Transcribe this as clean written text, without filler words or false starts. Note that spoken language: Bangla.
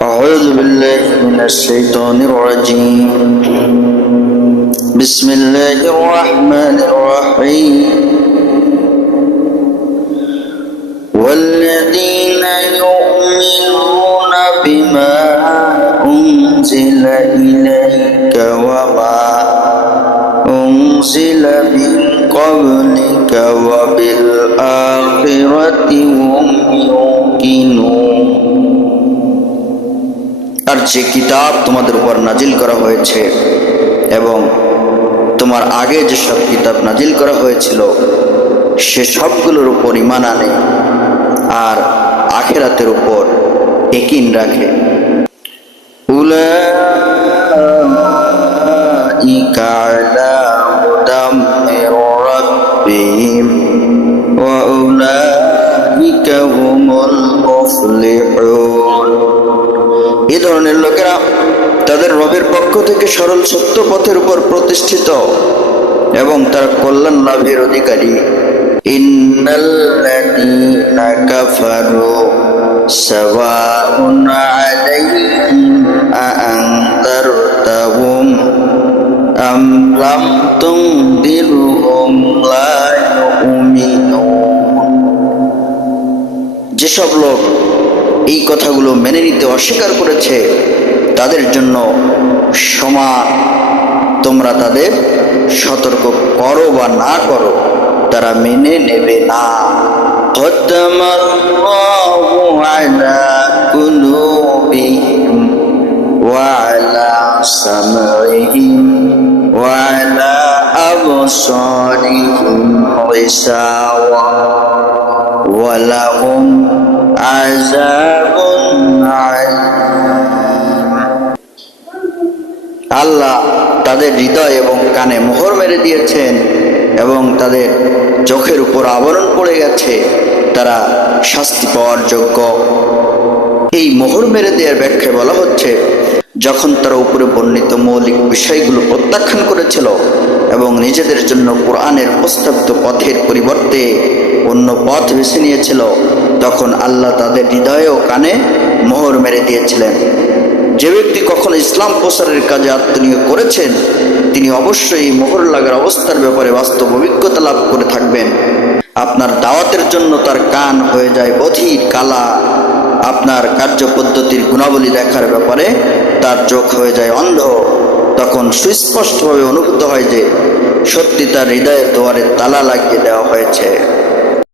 أعوذ بالله من الشيطان الرجيم بسم الله الرحمن الرحيم والذين يؤمنون بما أنزل إليك وما أنزل من قبلك وبالآخرة هم يوقنون। আর যে কিতাব তোমাদের উপর নাজিল করা হয়েছে এবং তোমার আগে যেসব কিতাব নাজিল করা হয়েছিল সে সবগুলোর উপর ঈমান আনে আর আখিরাতের উপর ইয়াকিন রাখে। উলাইকা আলা হুদাম মির রাব্বিহিম ওয়া উলাইকা হুমুল মুফলিহুন। এই ধরনের লোকেরা তাদের রবের পক্ষ থেকে সরল সত্য পথের উপর প্রতিষ্ঠিত এবং তারা কল্যাণ লাভের অধিকারী। ইন্নাল্লাযীনা কাফারু সাওয়াউন আলাইহিম আআনযারতাহুম আম লাম তুনদিরহুম লা ইউমিনুন। যেসব লোক এই কথাগুলো মেনে নিতে অস্বীকার করেছে তাদের জন্য সমান, তোমরা তাদের সতর্ক করো বা না করো, তারা মেনে নেবে না। খতামাল্লাহু আলা কুলুবিহিম ওয়া আলা সামঈহিম ওয়া আলা আবসারিহিম গিশাওয়া ওয়া লাহুম আযাবুন আলীম। আল্লাহ তাদের হৃদয় এবং কানে মোহর মেরে দিয়েছেন এবং তাদের চোখের উপর আবরণ পড়ে গেছে, তারা শাস্তি পাওয়ার যোগ্য। এই মোহর মেরে দেওয়ার ব্যাখ্যায় বলা হচ্ছে, যখন তারা উপরে বর্ণিত মৌলিক বিষয়গুলো প্রত্যাখ্যান করেছিল এবং নিজেদের জন্য কোরআনের প্রস্তাবিত পথের পরিবর্তে অন্য পথ বেছে নিয়েছিল, তখন আল্লাহ তাদের হৃদয়ে ও কানে মোহর মেরে দিয়েছিলেন। যে ব্যক্তি কখনো ইসলাম প্রচারের কাজে আত্মনিয়োগ করেছেন তিনি অবশ্যই এই মোহর লাগার অবস্থার ব্যাপারে বাস্তব অভিজ্ঞতা লাভ করে থাকবেন। আপনার দাওয়াতের জন্য তার কান হয়ে যায় বধির, কালা। আপনার কার্যপদ্ধতির গুণাবলী দেখার ব্যাপারে তার চোখ হয়ে যায় অন্ধ। তখন সুস্পষ্টভাবে অনুভূত হয় যে সত্যি তার হৃদয়ের দুয়ারে তালা লাগিয়ে দেওয়া হয়েছে।